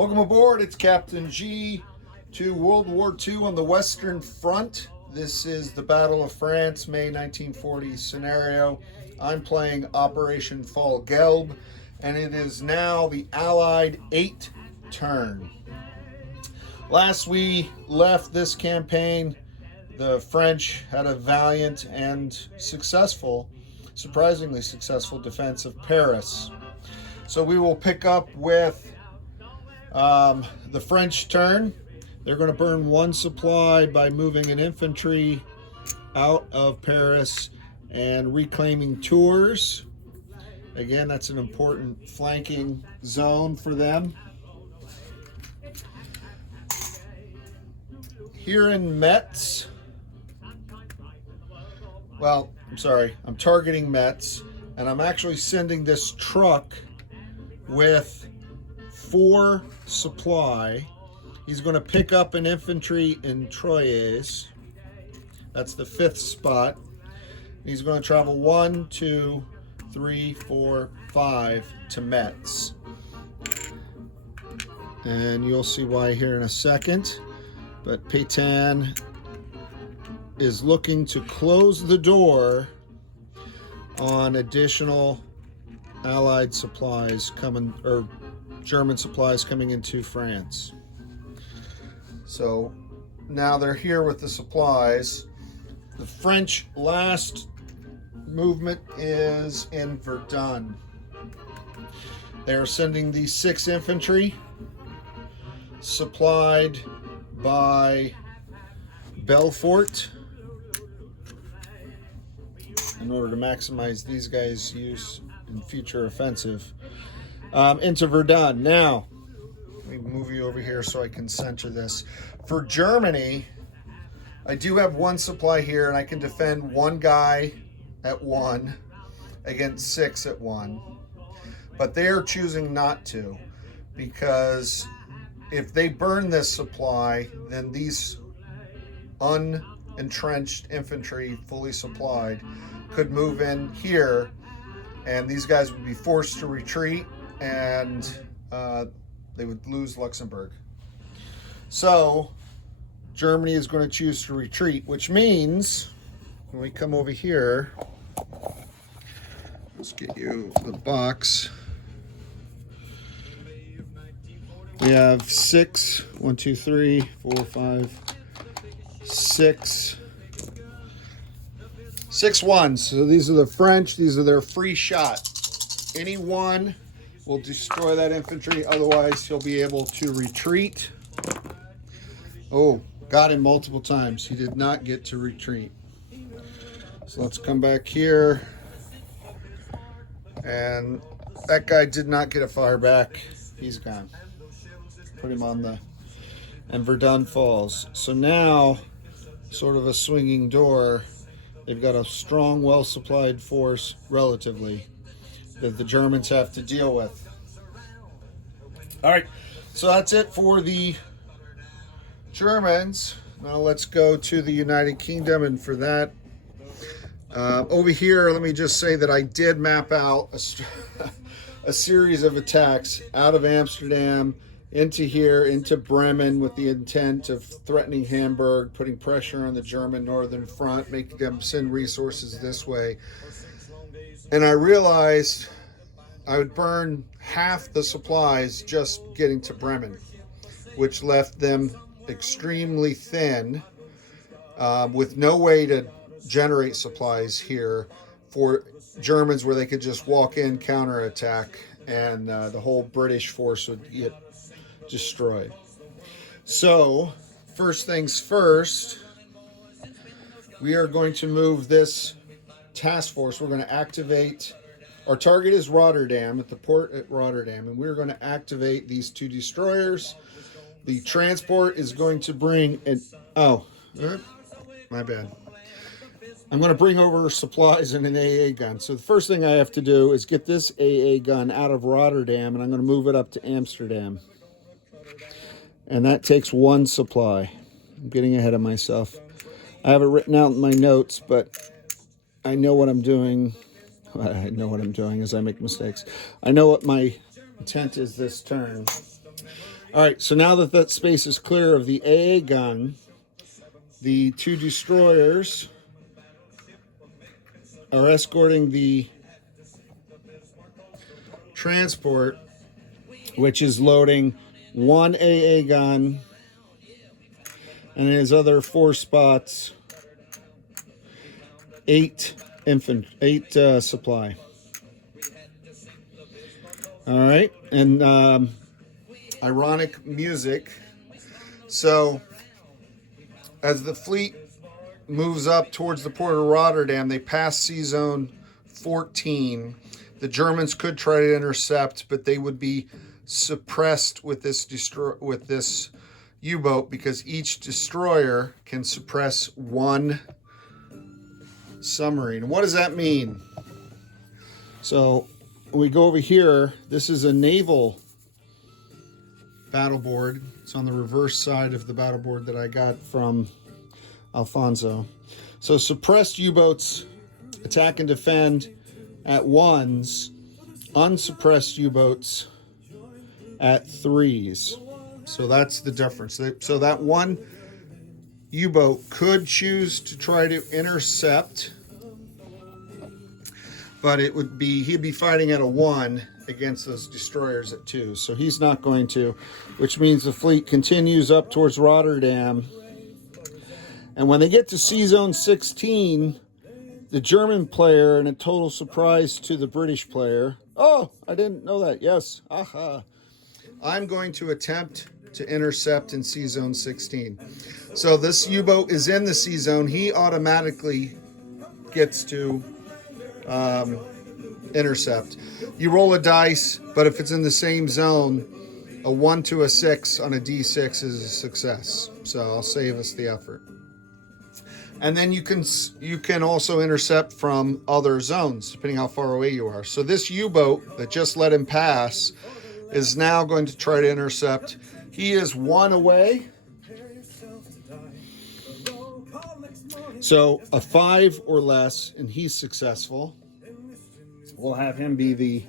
Welcome aboard, it's Captain G to World War II on the Western Front. This is the Battle of France, May 1940 scenario. I'm playing Operation Fall Gelb, and it is now the Allied 8 turn. Last we left this campaign, the French had a valiant and surprisingly successful defense of Paris. So we will pick up with the French turn. They're going to burn one supply by moving an infantry out of Paris and reclaiming Tours. Again, that's an important flanking zone for them. Here in Metz, I'm targeting Metz, and I'm actually sending this truck with 4 supply. He's going to pick up an infantry in Troyes. That's the 5th spot. He's going to travel 1, 2, 3, 4, 5 to Metz. And you'll see why here in a second. But Pétain is looking to close the door on additional Allied supplies coming, or German supplies coming into France. So now they're here with the supplies. The French last movement is in Verdun. They're sending the 6th Infantry, supplied by Belfort, in order to maximize these guys' use in future offensive, into Verdun. Now, let me move you over here so I can center this. For Germany, I do have 1 supply here, and I can defend 1 guy at 1 against 6 at 1. But they're choosing not to, because if they burn this supply, then these unentrenched infantry, fully supplied, could move in here, and these guys would be forced to retreat, and they would lose Luxembourg. So Germany is going to choose to retreat, which means when we come over here, let's get you the box. We have 6, 1, 2, 3, 4, 5, 6. 6 ones. So these are the French. These are their free shot. Any one will destroy that infantry. Otherwise, he'll be able to retreat. Oh, got him multiple times. He did not get to retreat. So let's come back here. And that guy did not get a fire back. He's gone. Put him on the... And Verdun falls. So now, sort of a swinging door. They've got a strong, well-supplied force, relatively, that the Germans have to deal with. All right, so that's it for the Germans. Now let's go to the United Kingdom, and for that, over here, let me just say that I did map out a series of attacks out of Amsterdam into here, into Bremen, with the intent of threatening Hamburg, putting pressure on the German northern front, making them send resources this way. And I realized I would burn half the supplies just getting to Bremen, which left them extremely thin, with no way to generate supplies here for Germans where they could just walk in, counterattack, and the whole British force would get destroyed. So, first things first, we are going to move this task force. We're going to activate, our target is Rotterdam, at the port at Rotterdam, and we're going to activate these 2 destroyers. The transport is going to bring my bad. I'm going to bring over supplies and an AA gun. So the first thing I have to do is get this AA gun out of Rotterdam, and I'm going to move it up to Amsterdam. And that takes 1 supply. I'm getting ahead of myself. I have it written out in my notes, but I know what I'm doing. I know what I'm doing as I make mistakes. I know what my intent is this turn. All right, so now that that space is clear of the AA gun, the two destroyers are escorting the transport, which is loading one AA gun and in his other 4 spots, 8 supply. All right, and ironic music. So as the fleet moves up towards the port of Rotterdam, they pass Sea Zone 14. The Germans could try to intercept, but they would be suppressed with this U-boat because each destroyer can suppress one submarine. What does that mean? So when we go over here, this is a naval battle board. It's on the reverse side of the battle board that I got from Alfonso. So suppressed U-boats attack and defend at 1s, unsuppressed U-boats at 3s. So that's the difference. So that one U-boat could choose to try to intercept, but he'd be fighting at a 1 against those destroyers at 2. So he's not going to, which means the fleet continues up towards Rotterdam. And when they get to Sea Zone 16, the German player, and a total surprise to the British player, oh, I didn't know that, yes, aha. I'm going to attempt to intercept in Sea Zone 16. So this U-boat is in the Sea Zone. He automatically gets to intercept. You roll a dice, but if it's in the same zone, a 1 to a 6 on a D6 is a success. So I'll save us the effort. And then you can also intercept from other zones, depending how far away you are. So this U-boat that just let him pass is now going to try to intercept. He is 1 away. So a 5 or less, and he's successful. We'll have him be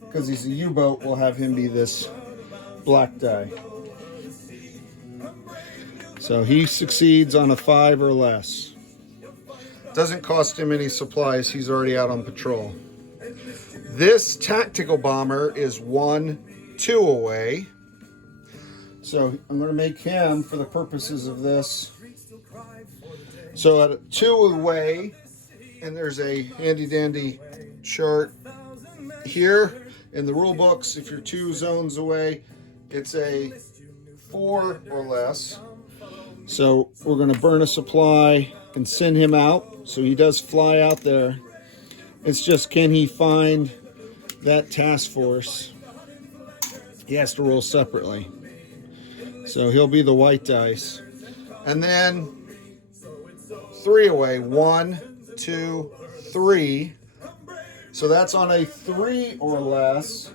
because he's a U-boat, we'll have him be this black die. So he succeeds on a 5 or less. Doesn't cost him any supplies. He's already out on patrol. This tactical bomber is 1, 2 away. So I'm going to make him, for the purposes of this, so at a 2 away, and there's a handy-dandy chart here in the rule books. If you're 2 zones away, it's a 4 or less. So we're going to burn a supply and send him out. So he does fly out there. It's just, can he find that task force? He has to roll separately. So he'll be the white dice. And then 3 away. 1, 2, 3. So that's on a 3 or less.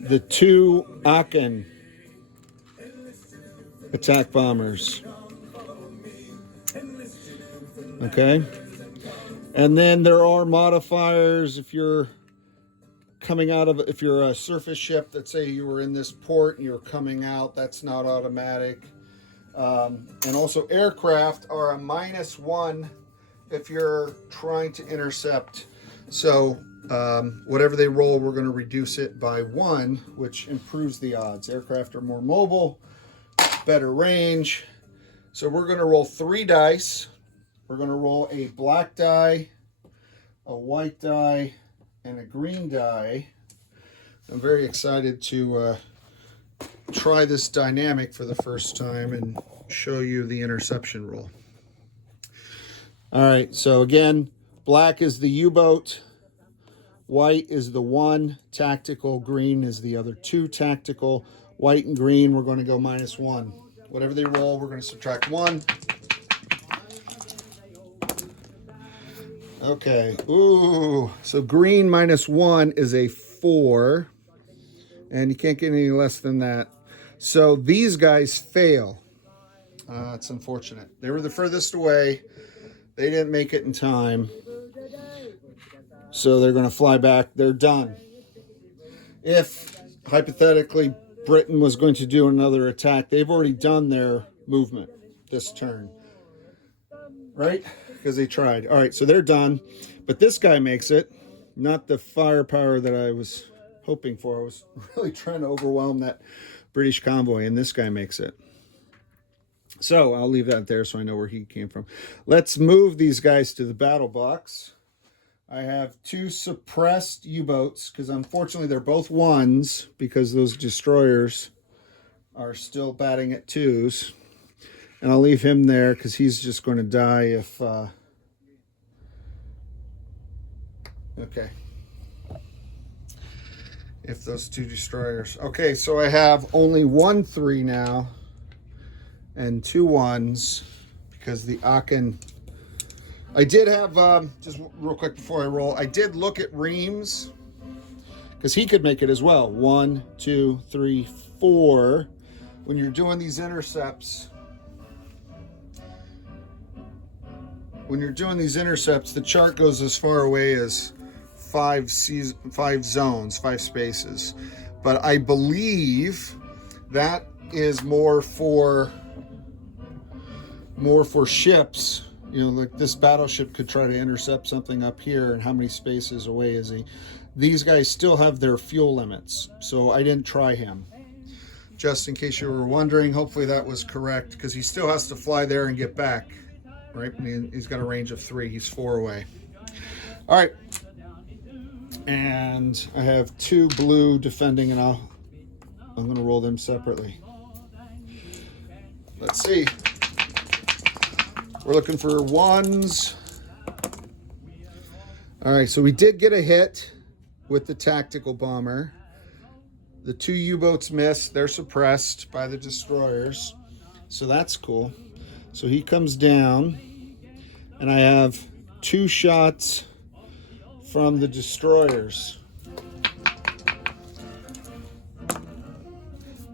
The 2 Aachen attack bombers. Okay. And then there are modifiers if you're coming out of, if you're a surface ship, let's say you were in this port and you're coming out, that's not automatic. And also aircraft are a -1 if you're trying to intercept. So whatever they roll, we're going to reduce it by 1, which improves the odds. Aircraft are more mobile, better range. So we're going to roll 3 dice. We're going to roll a black die, a white die, and a green die. I'm very excited to try this dynamic for the first time and show you the interception roll. All right, so again, black is the U-boat, white is the 1 tactical, green is the other 2 tactical. White and green, we're going to go -1. Whatever they roll, we're going to subtract 1. Okay, ooh, so green -1 is a 4, and you can't get any less than that. So these guys fail. It's unfortunate. They were the furthest away. They didn't make it in time. So they're going to fly back. They're done. If hypothetically Britain was going to do another attack, they've already done their movement this turn, right? Because they tried. All right, so they're done. But this guy makes it. Not the firepower that I was hoping for. I was really trying to overwhelm that British convoy, and this guy makes it. So I'll leave that there so I know where he came from. Let's move these guys to the battle box. I have 2 suppressed U-boats because unfortunately they're both 1s because those destroyers are still batting at 2s. And I'll leave him there because he's just going to die if... okay. If those 2 destroyers... Okay, so I have only 1 3 now and 2 1s because the Aachen... I did have, just real quick before I roll, I did look at Reams because he could make it as well. 1, 2, 3, 4. When you're doing these intercepts, the chart goes as far away as 5 zones, 5 spaces. But I believe that is more for ships. You know, like this battleship could try to intercept something up here, and how many spaces away is he? These guys still have their fuel limits, so I didn't try him. Just in case you were wondering, hopefully that was correct, because he still has to fly there and get back, right? He's got a range of 3. He's 4 away. All right. And I have 2 blue defending, and I'm going to roll them separately. Let's see. We're looking for 1s. All right, so we did get a hit with the tactical bomber. The 2 U-boats missed. They're suppressed by the destroyers. So that's cool. So he comes down, and I have 2 shots from the destroyers.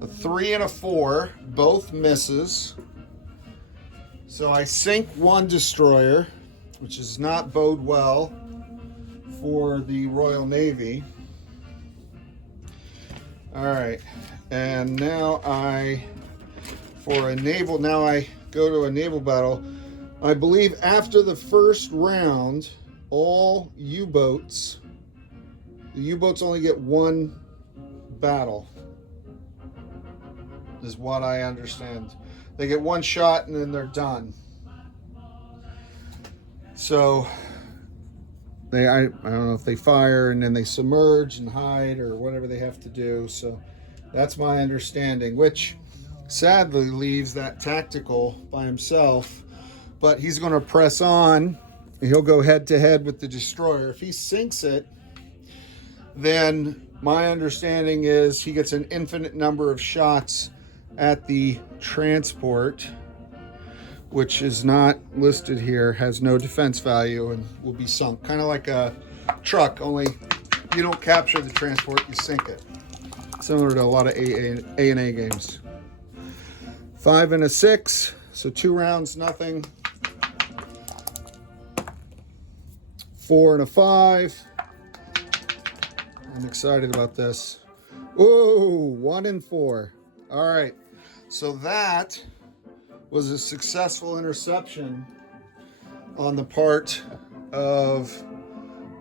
A 3 and a 4, both misses. So I sink 1 destroyer, which does not bode well for the Royal Navy. All right, and now I go to a naval battle. I believe after the first round, all U-boats, the U-boats only get 1 battle, is what I understand. They get 1 shot and then they're done. So I don't know if they fire and then they submerge and hide or whatever they have to do. So that's my understanding, which sadly leaves that tactical by himself. But he's going to press on. He'll go head to head with the destroyer. If he sinks it, then my understanding is he gets an infinite number of shots at the transport, which is not listed here, has no defense value, and will be sunk. Kind of like a truck, only you don't capture the transport, you sink it. Similar to a lot of A&A games. 5 and a 6, so 2 rounds, nothing. 4 and a 5. I'm excited about this. Ooh, 1 and 4. All right, so that was a successful interception on the part of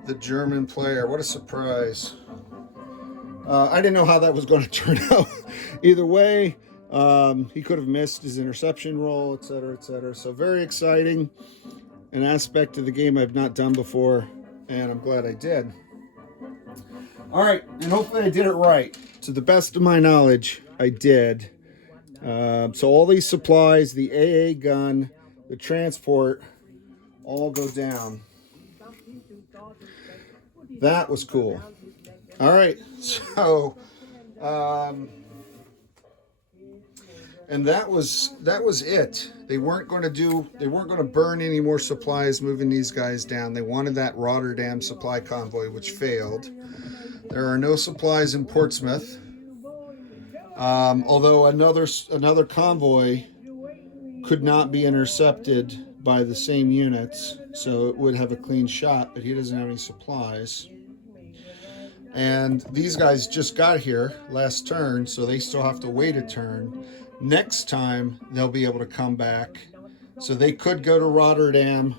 the German player. What a surprise. I didn't know how that was going to turn out. Either way, he could have missed his interception roll, etc., etc. So very exciting. An aspect of the game I've not done before, and I'm glad I did. All right, and hopefully I did it right. To the best of my knowledge, I did. So all these supplies, the AA gun, the transport, all go down. That was cool. All right, so, and that was it. They weren't going to burn any more supplies moving these guys down. They wanted that Rotterdam supply convoy, which failed. There are no supplies in Portsmouth. Although another convoy could not be intercepted by the same units, so it would have a clean shot, but he doesn't have any supplies. And these guys just got here last turn, so they still have to wait a turn. Next time, they'll be able to come back. So they could go to Rotterdam,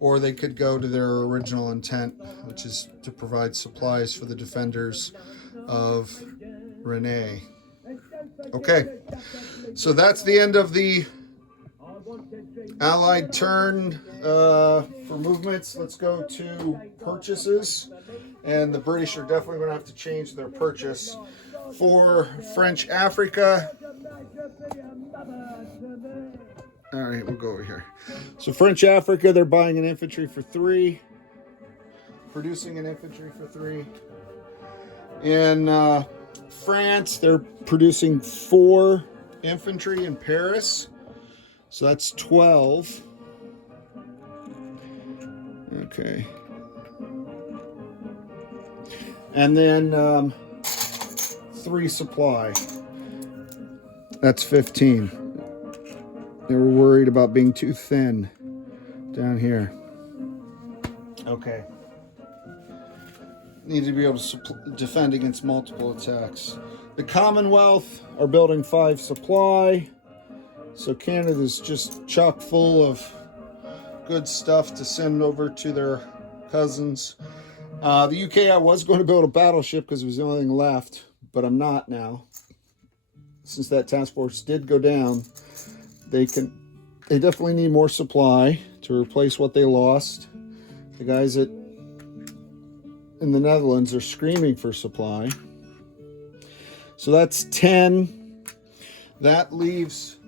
or they could go to their original intent, which is to provide supplies for the defenders of Rennes. Okay, so that's the end of the Allied turn for movements. Let's go to purchases. And the British are definitely going to have to change their purchase. For French Africa, all right, we'll go over here. So French Africa, they're buying an infantry for 3, producing an infantry for 3. In France, they're producing 4 infantry in Paris. So that's 12. Okay. And then 3 supply. That's 15. They were worried about being too thin down here. Okay. Need to be able to defend against multiple attacks. The Commonwealth are building 5 supply. So Canada's just chock full of good stuff to send over to their cousins. The UK, I was going to build a battleship because it was the only thing left, but I'm not now. Since that task force did go down, they definitely need more supply to replace what they lost. The guys in the Netherlands are screaming for supply. So that's 10. That leaves,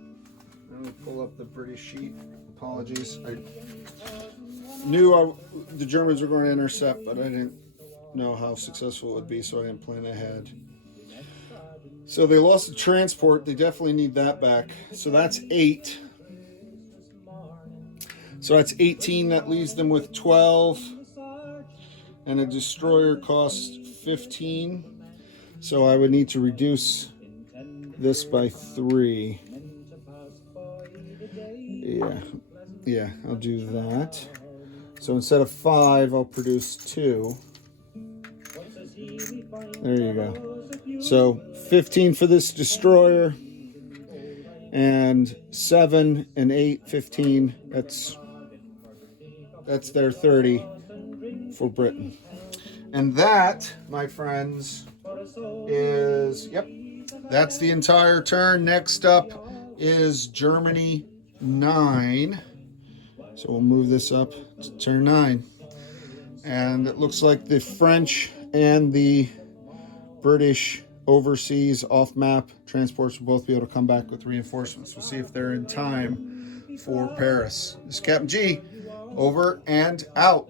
let me pull up the British sheet. Apologies. I knew the Germans were going to intercept, but I didn't know how successful it would be, so I didn't plan ahead. So they lost the transport. They definitely need that back. So that's 8. So that's 18. That leaves them with 12. And a destroyer costs 15. So I would need to reduce this by 3. Yeah, I'll do that. So instead of 5, I'll produce 2. There you go. So 15 for this destroyer, and 7 and 8, 15. That's their 30 for Britain. And that, my friends, is, that's the entire turn. Next up is Germany 9. So we'll move this up to turn 9. And it looks like the French and the British overseas off-map transports will both be able to come back with reinforcements. We'll see if they're in time for Paris. This is Captain G, over and out.